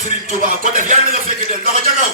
Serigne Touba ko def yàlla nga fekk del loxo ca kaw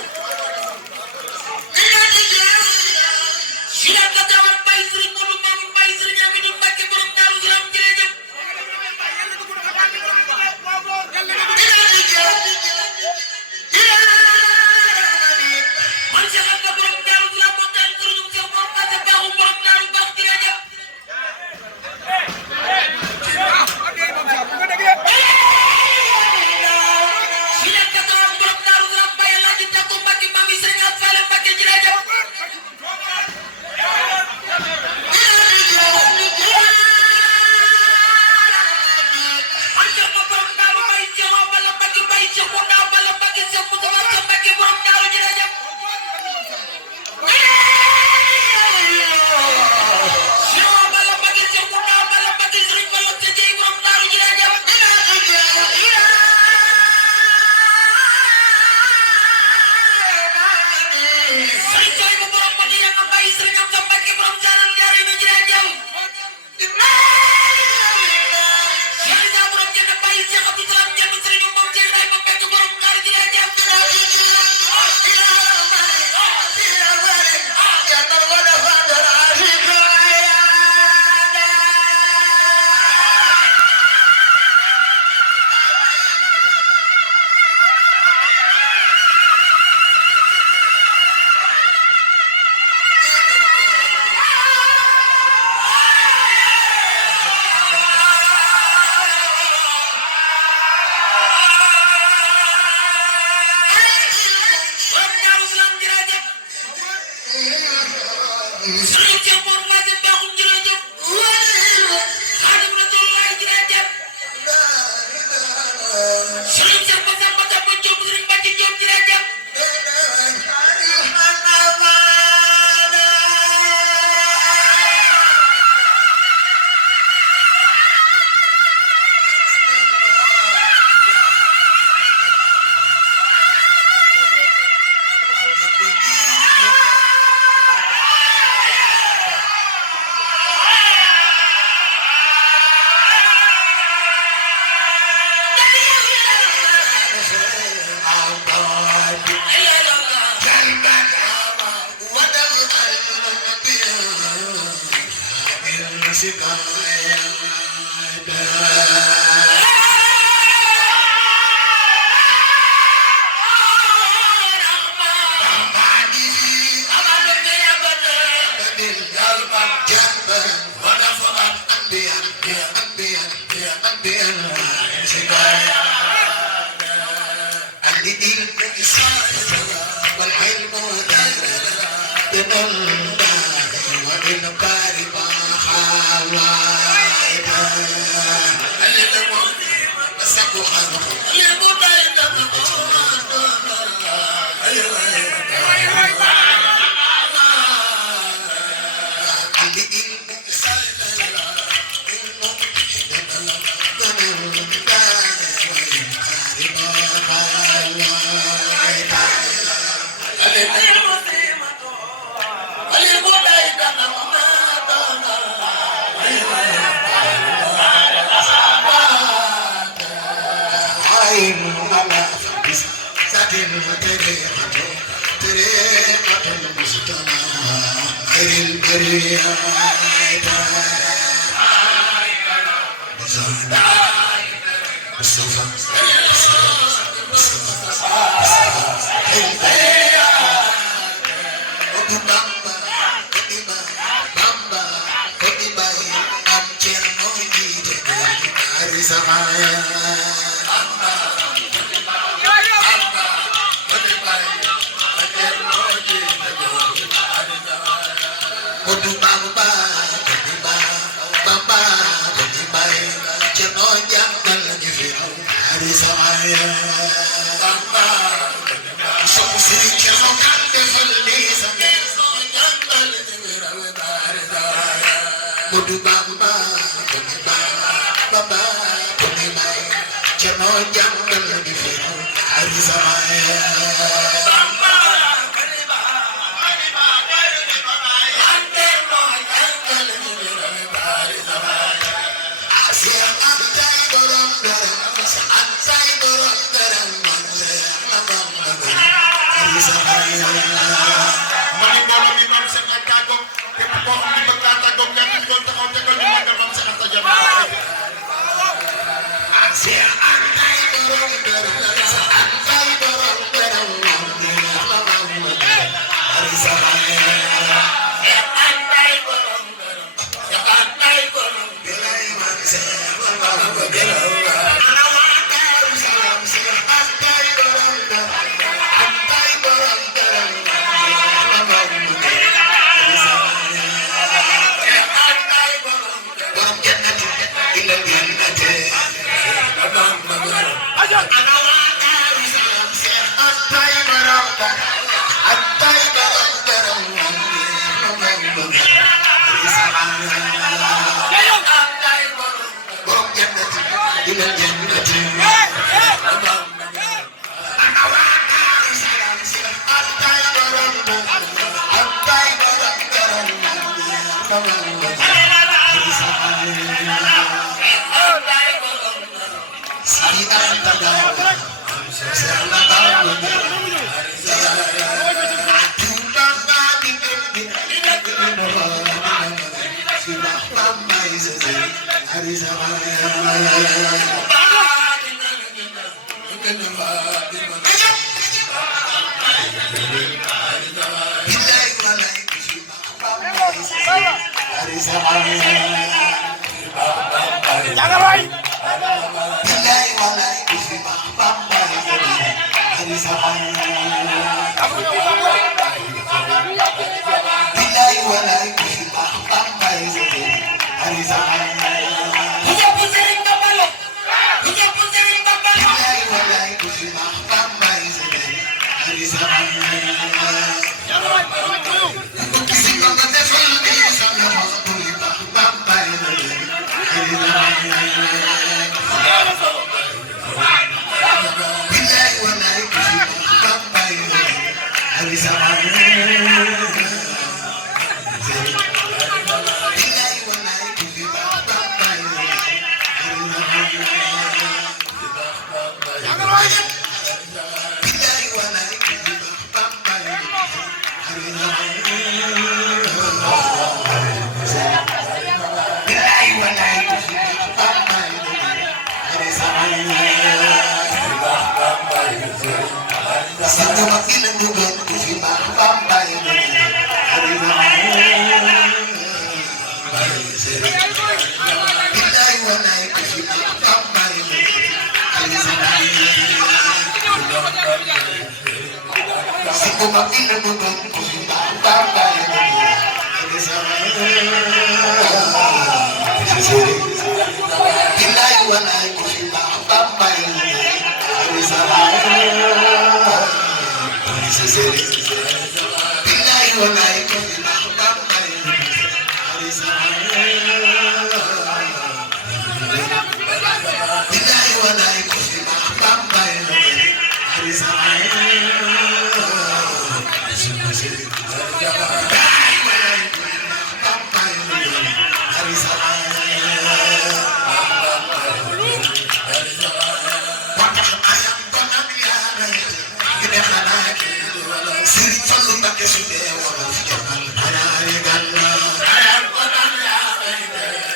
Serigne Fallou Mbacké su dee wolof jamal anaare gàlla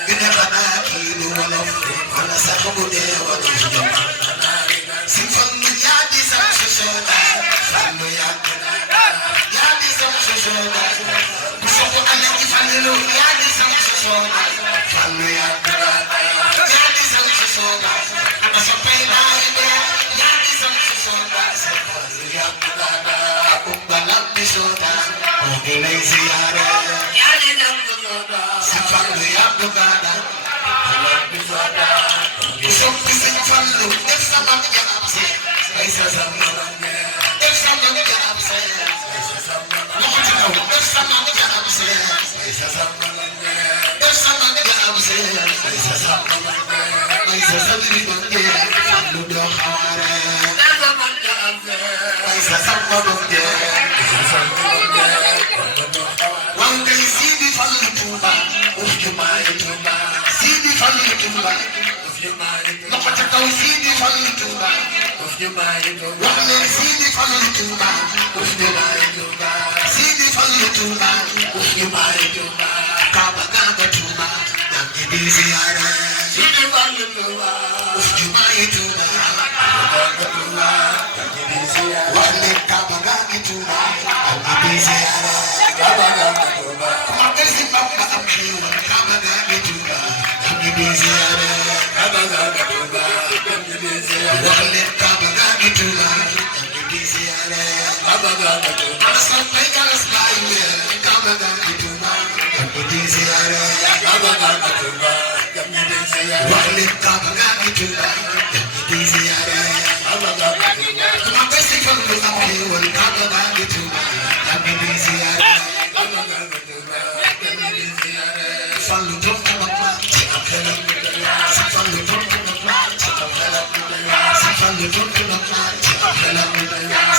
gine xanaa kii du wolof wala sax bu dee wolof jamal si Fallou yaa di sam sosoda Fallou yaa di sam sosoda ku soxu ala ki Fallou yaa di sam sosoda Fallou yaa di sam sosoda ana Sope Mbaye yaa di sam sosoda Fallou yaa umbalam di soda oge lay ziyaare yaa di sam sosoda si Fallou yaa dugada umbalam di soda ku soxu si Fallou def sama jaam si ay sa sama def sama jaam si loxo ci kaw def sama jaam si ay sa sama def sama jaam si ay sa sama ay sa sabri bonge Fallou do xaare ay sa sama bonge wan kay Sidi Fallou Touba uf jumaay Touba Sidi Fallou Touba loxo ci kaw Sidi Fallou Touba wax leen Sidi Fallou Touba uf jumaay Touba Sidi Fallou Touba uf jumaay Touba Kaaba Kaaba Touba yaa ngi di ziyaara Sidi Fallou Touba uf jumaay Touba wax leen Kaaba Kaaba Touba yaa ngi di ziyaara Kaaba Kaaba Touba ma gësi Bamba am xiiwal Kaaba Kaaba Touba yaa ngi di ziyaara Kaaba Kaaba Touba yaa ngi di ziyaara wax leen Kaaba Kaaba Touba yaa ngi di ziyaara Kaaba Kaaba Touba ana Sope galas Baye Kaaba Kaaba Touba yaa ngi di ziyaara Kaaba Kaaba Touba yaa ngi di ziyaara wax leen Kaaba Kaaba Touba yaa ngi di ziyaara Kaaba Kaaba Touba ma gësi Fallou am xiiwal Kaaba Kaaba Touba yaa ngi di ziyaara Kaaba Kaaba Touba yaa ngi di ziyaara Fallou jom na ma ci am xelam si Fallou jom na ma ci am xelam si Fallou jom na ma ci am xelam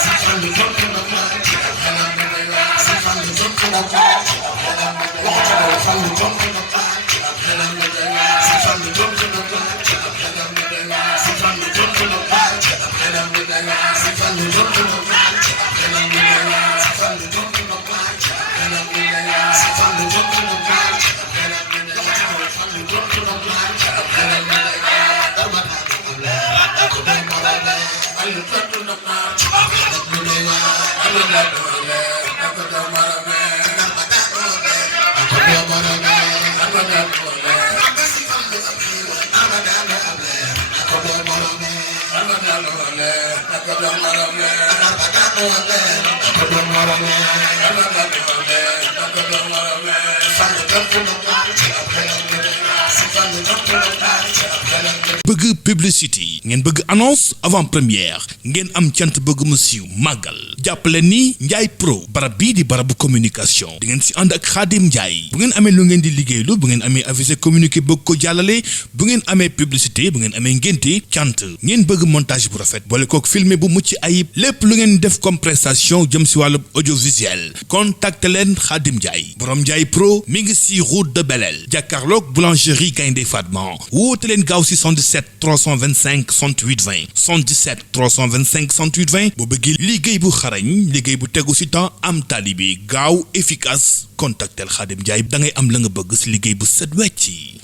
si Fallou jom na ma ci am xelam si Fallou jom na ma ci am xelam waxtu ko Fallou jom na ma ci am xelam si Fallou jom na ma ci am xelam si Fallou jom na ma ci am xelam si Fallou jom na ma ci am xelam si Fallou jom na ma ci am xelam si Fallou jom na ma ci am xelam Fallou jom na ma ci am xelam dama na ko dem marale Fallou jom na ma ci am xelam mu lay wa Fallou jom na ko dem marale dama na ko dem marale dama na ko dem basi Fallou am xiwa dama na ko dem marale dama na ko dem marale dama na ko dem marale dama na ko dem marale Fallou jom na ma ci am xelam bëgg publicité ngeen bëgg annonce avant première ngeen am cant bëgg mu siiw màggal jàppale ni Ndiaye Pro barab bii di barabu communication di ngeen si ànd ak Khadim Ndiaye bu ngeen amee lu ngeen di liggéeylu bu ngeen amee avisé communiqué bëgg ko jàllale bu ngeen amee publicité bu ngeen amee ngénte cant ngeen bëgg montage bu rafet boole kook filmé bu mucc ayib lépp lu ngeen def comme prestation jëm si wàllu audiovisuel contacte leen Khadim Ndiaye borom Ndiaye Pro mi ngi si route de Belel jàkkaarloog boulangerie Gaynde Fatma woote leen gaaw si 77 325 68 20 77 325 68 20 boo bëggee liggéey bu xarañ liggéey bu tegu si temps am talibi gaaw efficace contactel Khadim Ndiaye da ngay am la nga bëgg si liggéey bu set wecc